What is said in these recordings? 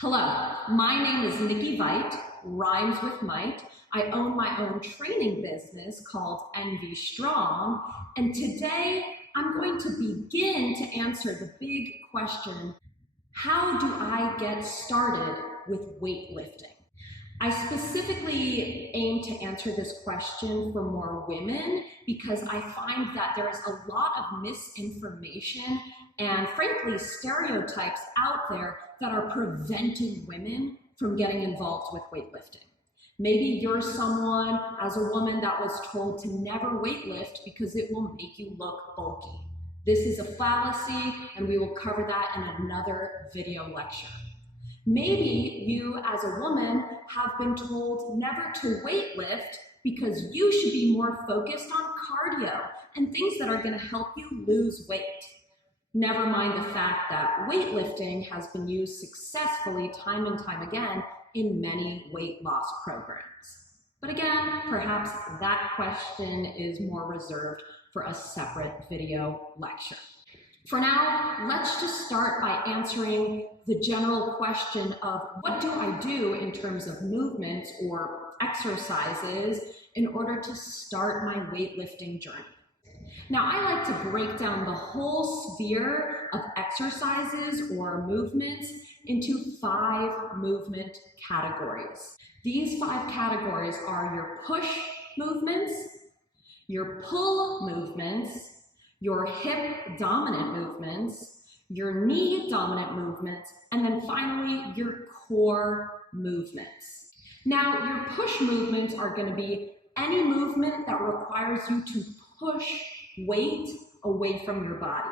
Hello, my name is Nikki Veit, rhymes with might. I own my own training business called NV Strong, and today I'm going to begin to answer the big question, how do I get started with weightlifting? I specifically aim to answer this question for more women because I find that there is a lot of misinformation and frankly stereotypes out there that are preventing women from getting involved with weightlifting. Maybe you're someone as a woman that was told to never weightlift because it will make you look bulky. This is a fallacy, and we will cover that in another video lecture. Maybe you as a woman have been told never to weightlift because you should be more focused on cardio and things that are going to help you lose weight. Never mind the fact that weightlifting has been used successfully time and time again in many weight loss programs. But again, perhaps that question is more reserved for a separate video lecture. For now, let's just start by answering the general question of what do I do in terms of movements or exercises in order to start my weightlifting journey. Now, I like to break down the whole sphere of exercises or movements into 5 movement categories. These 5 categories are your push movements, your pull movements, your hip dominant movements, your knee dominant movements, and then finally your core movements. Now, your push movements are going to be any movement that requires you to push weight away from your body.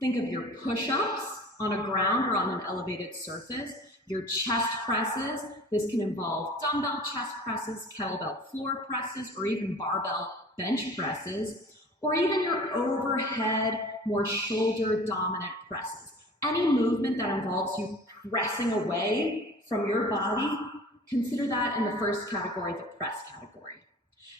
Think of your push-ups on a ground or on an elevated surface, your chest presses. This can involve dumbbell chest presses, kettlebell floor presses, or even barbell bench presses, or even your overhead, more shoulder dominant presses. Any movement that involves you pressing away from your body, consider that in the first category, the press category.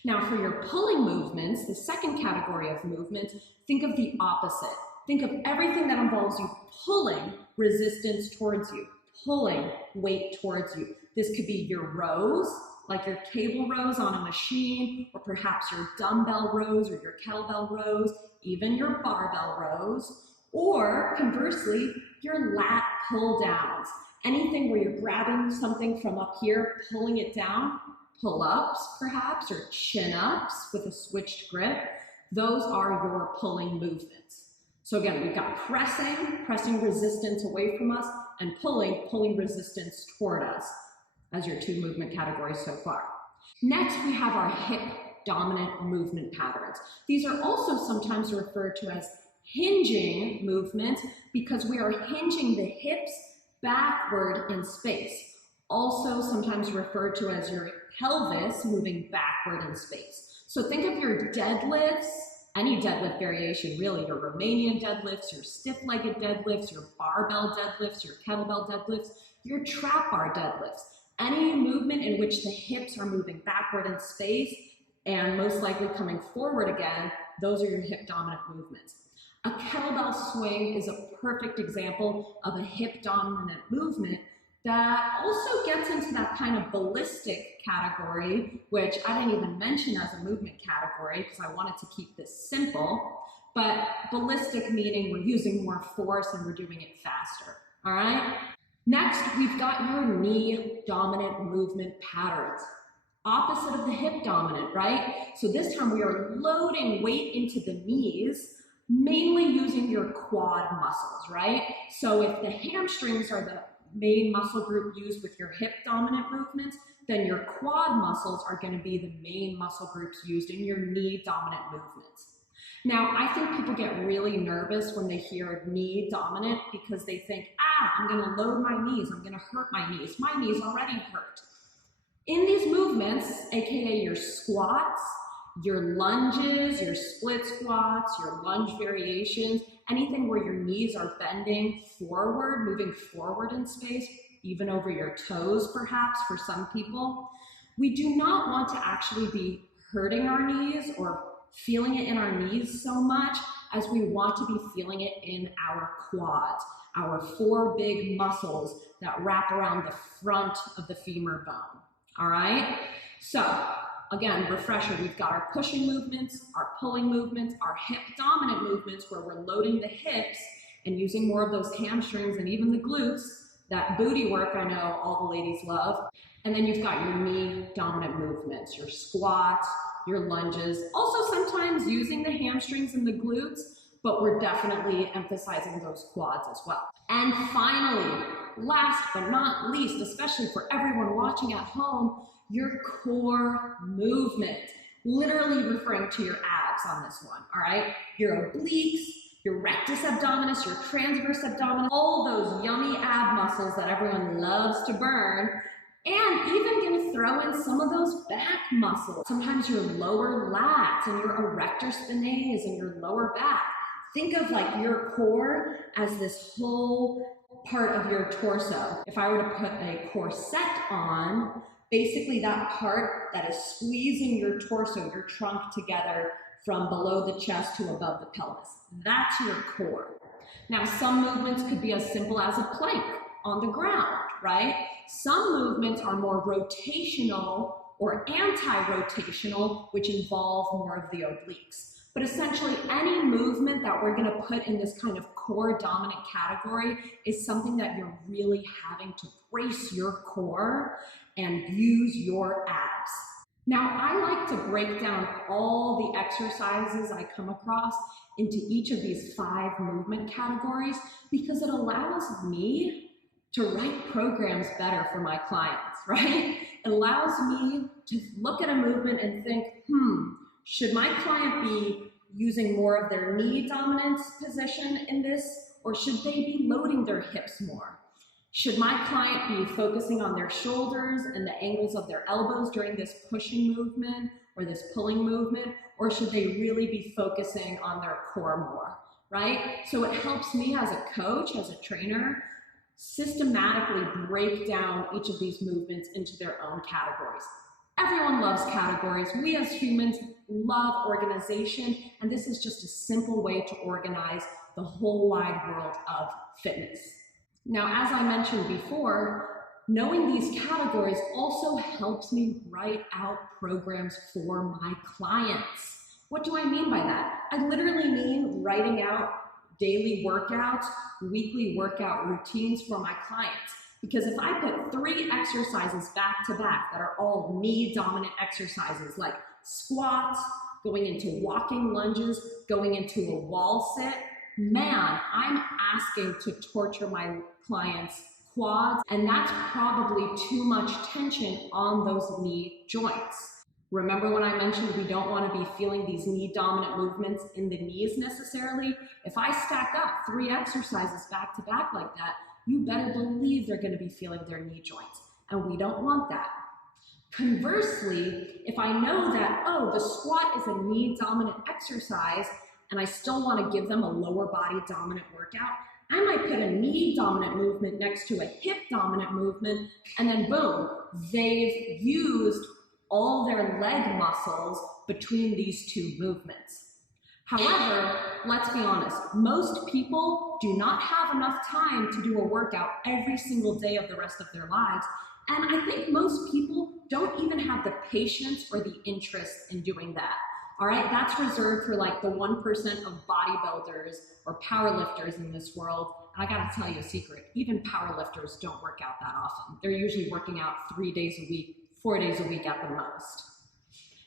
Now for your pulling movements, the second category of movements, think of the opposite. Think of everything that involves you pulling resistance towards you, pulling weight towards you. This could be your rows, like your cable rows on a machine, or perhaps your dumbbell rows or your kettlebell rows, even your barbell rows, or conversely, your lat pull downs. Anything where you're grabbing something from up here, pulling it down, pull-ups perhaps, or chin-ups with a switched grip, those are your pulling movements. So again, we've got pressing resistance away from us, and pulling resistance toward us as your 2 movement categories so far. Next, we have our hip dominant movement patterns. These are also sometimes referred to as hinging movements because we are hinging the hips backward in space. Also sometimes referred to as your pelvis moving backward in space. So think of your deadlifts, any deadlift variation really, your Romanian deadlifts, your stiff-legged deadlifts, your barbell deadlifts, your kettlebell deadlifts, your trap bar deadlifts. Any movement in which the hips are moving backward in space and most likely coming forward again, those are your hip dominant movements. A kettlebell swing is a perfect example of a hip dominant movement that also gets into that kind of ballistic category, which I didn't even mention as a movement category because I wanted to keep this simple, but ballistic meaning we're using more force and we're doing it faster, all right? Next, we've got your knee dominant movement patterns. Opposite of the hip dominant, right? So this time we are loading weight into the knees, mainly using your quad muscles, right? So if the hamstrings are the main muscle group used with your hip dominant movements, then your quad muscles are going to be the main muscle groups used in your knee dominant movements. Now, I think people get really nervous when they hear knee dominant because they think, I'm going to load my knees, I'm going to hurt my knees already hurt. In these movements, aka your squats, your lunges, your split squats, your lunge variations, anything where your knees are bending forward, moving forward in space, even over your toes perhaps for some people, we do not want to actually be hurting our knees or feeling it in our knees so much as we want to be feeling it in our quads, our 4 big muscles that wrap around the front of the femur bone. All right? So again, refresher, we've got our pushing movements, our pulling movements, our hip dominant movements where we're loading the hips and using more of those hamstrings and even the glutes. That booty work I know all the ladies love. And then you've got your knee dominant movements, your squats, your lunges, also sometimes using the hamstrings and the glutes, but we're definitely emphasizing those quads as well. And finally, last but not least, especially for everyone watching at home, your core movement, literally referring to your abs on this one, all right? Your obliques, your rectus abdominis, your transverse abdominis, all those yummy ab muscles that everyone loves to burn, and even gonna throw in some of those back muscles. Sometimes your lower lats and your erector spinatus and your lower back. Think of like your core as this whole part of your torso. If I were to put a corset on, basically that part that is squeezing your torso, your trunk together from below the chest to above the pelvis. That's your core. Now, some movements could be as simple as a plank on the ground, right? Some movements are more rotational or anti-rotational, which involve more of the obliques. But essentially, any movement that we're gonna put in this kind of core dominant category is something that you're really having to brace your core and use your abs. Now, I like to break down all the exercises I come across into each of these 5 movement categories because it allows me to write programs better for my clients, right? It allows me to look at a movement and think, should my client be using more of their knee dominance position in this, or should they be loading their hips more? Should my client be focusing on their shoulders and the angles of their elbows during this pushing movement or this pulling movement, or should they really be focusing on their core more, right? So it helps me as a coach, as a trainer, systematically break down each of these movements into their own categories. Everyone loves categories. We as humans love organization, and this is just a simple way to organize the whole wide world of fitness. Now, as I mentioned before, knowing these categories also helps me write out programs for my clients. What do I mean by that? I literally mean writing out daily workouts, weekly workout routines for my clients. Because if I put 3 exercises back to back that are all knee dominant exercises like squats, going into walking lunges, going into a wall sit, man, I'm asking to torture my clients' quads, and that's probably too much tension on those knee joints. Remember when I mentioned we don't want to be feeling these knee dominant movements in the knees necessarily? If I stack up 3 exercises back to back like that, you better believe they're going to be feeling their knee joints, and we don't want that. Conversely, if I know that, oh, the squat is a knee dominant exercise, and I still want to give them a lower body dominant workout, I might put a knee dominant movement next to a hip dominant movement, and then boom, they've used all their leg muscles between these 2 movements. However, let's be honest, most people do not have enough time to do a workout every single day of the rest of their lives, and I think most people don't even have the patience or the interest in doing that. All right, that's reserved for like the 1% of bodybuilders or powerlifters in this world. And I gotta tell you a secret, even powerlifters don't work out that often. They're usually working out 3 days a week, 4 days a week at the most.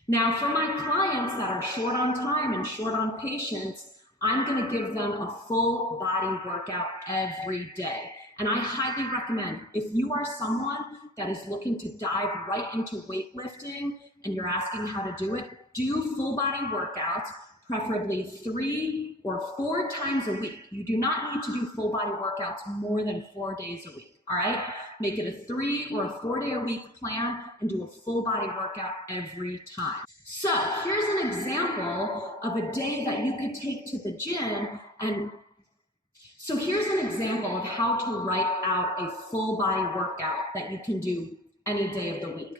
Now, for my clients that are short on time and short on patience, I'm gonna give them a full body workout every day. And I highly recommend, if you are someone that is looking to dive right into weightlifting and you're asking how to do it, do full body workouts, preferably 3 or 4 times a week. You do not need to do full body workouts more than 4 days a week, all right? Make it a 3 or a 4 day a week plan and do a full body workout every time. So here's an example of a day that you could take to the gym So here's an example of how to write out a full body workout that you can do any day of the week.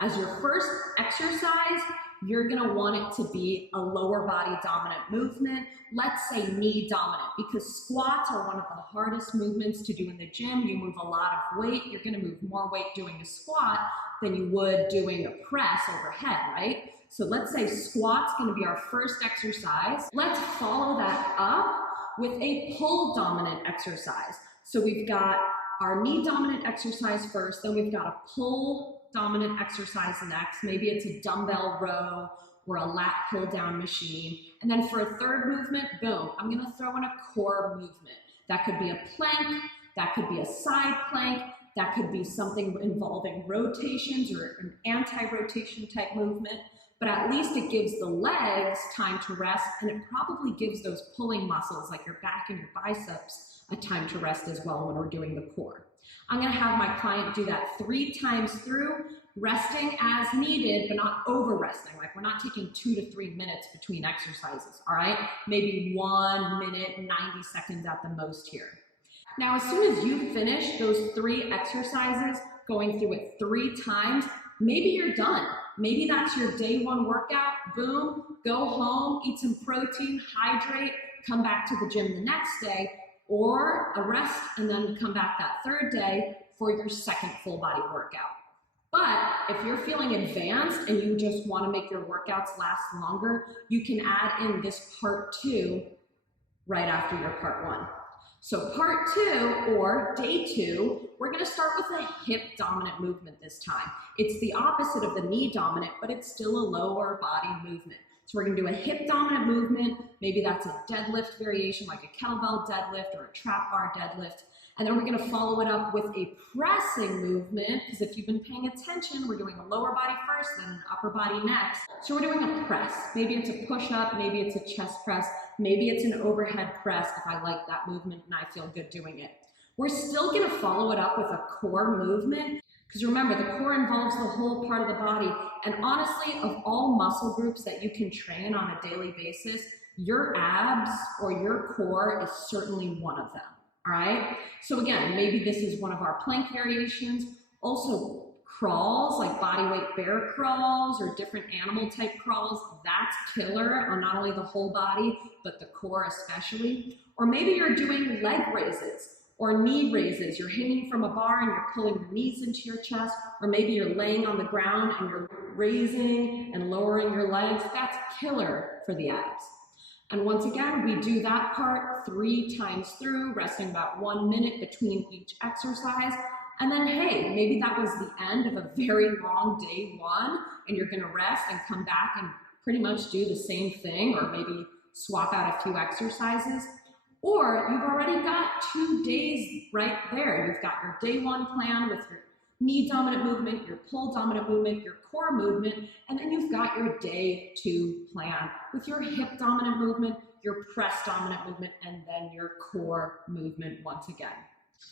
As your first exercise, you're gonna want it to be a lower body dominant movement. Let's say knee dominant, because squats are one of the hardest movements to do in the gym. You move a lot of weight. You're gonna move more weight doing a squat than you would doing a press overhead, right? So let's say squat's gonna be our first exercise. Let's follow that up with a pull dominant exercise. So we've got our knee dominant exercise first, then we've got a pull dominant exercise next. Maybe it's a dumbbell row or a lat pull down machine. And then for a third movement, boom, I'm gonna throw in a core movement. That could be a plank, that could be a side plank, that could be something involving rotations or an anti-rotation type movement, but at least it gives the legs time to rest, and it probably gives those pulling muscles like your back and your biceps a time to rest as well when we're doing the core. I'm gonna have my client do that 3 times through, resting as needed, but not over resting. Like we're not taking 2 to 3 minutes between exercises, all right? Maybe 1 minute, 90 seconds at the most here. Now, as soon as you finish those 3 exercises, going through it 3 times, maybe you're done. Maybe that's your day 1 workout, boom, go home, eat some protein, hydrate, come back to the gym the next day, or a rest and then come back that 3rd day for your second full body workout. But if you're feeling advanced and you just want to make your workouts last longer, you can add in this part 2 right after your part 1. So part 2, or day 2, we're going to start with a hip dominant movement this time. It's the opposite of the knee dominant, but it's still a lower body movement. So we're gonna do a hip dominant movement. Maybe that's a deadlift variation like a kettlebell deadlift or a trap bar deadlift. And then we're gonna follow it up with a pressing movement, because if you've been paying attention, we're doing a lower body first, then an upper body next. So we're doing a press. Maybe it's a push-up, maybe it's a chest press, maybe it's an overhead press if I like that movement and I feel good doing it. We're still gonna follow it up with a core movement, because remember, the core involves the whole part of the body. And honestly, of all muscle groups that you can train on a daily basis, your abs or your core is certainly one of them, all right? So again, maybe this is one of our plank variations. Also crawls, like body weight bear crawls or different animal type crawls, that's killer on not only the whole body, but the core especially. Or maybe you're doing leg raises or knee raises. You're hanging from a bar and you're pulling your knees into your chest, or maybe you're laying on the ground and you're raising and lowering your legs. That's killer for the abs. And once again, we do that part 3 times through, resting about 1 minute between each exercise. And then, hey, maybe that was the end of a very long day 1 and you're gonna rest and come back and pretty much do the same thing, or maybe swap out a few exercises. Or you've already got 2 days right there. You've got your day 1 plan with your knee dominant movement, your pull dominant movement, your core movement, and then you've got your day 2 plan with your hip dominant movement, your press dominant movement, and then your core movement once again.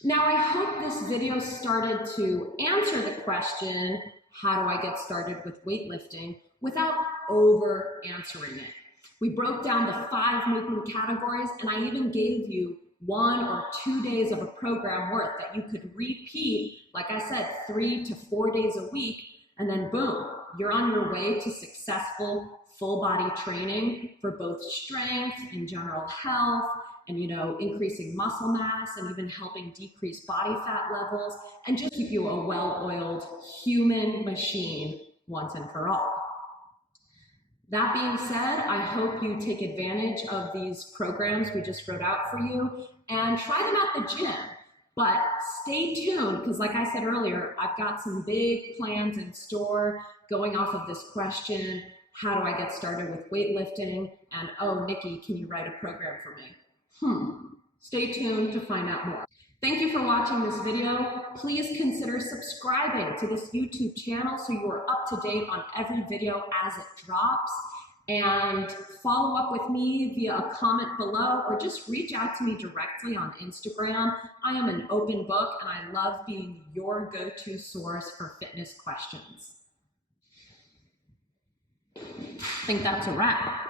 Now, I hope this video started to answer the question, how do I get started with weightlifting, without over answering it. We broke down the 5 movement categories, and I even gave you 1 or 2 days of a program worth that you could repeat, like I said, 3 to 4 days a week, and then boom, you're on your way to successful full body training for both strength and general health, and increasing muscle mass and even helping decrease body fat levels, and just keep you a well-oiled human machine once and for all. That being said, I hope you take advantage of these programs we just wrote out for you and try them at the gym. But stay tuned, because like I said earlier, I've got some big plans in store going off of this question, how do I get started with weightlifting? And oh, Nikki, can you write a program for me? Stay tuned to find out more. Thank you for watching this video. Please consider subscribing to this YouTube channel so you are up to date on every video as it drops. And follow up with me via a comment below, or just reach out to me directly on Instagram. I am an open book and I love being your go-to source for fitness questions. I think that's a wrap.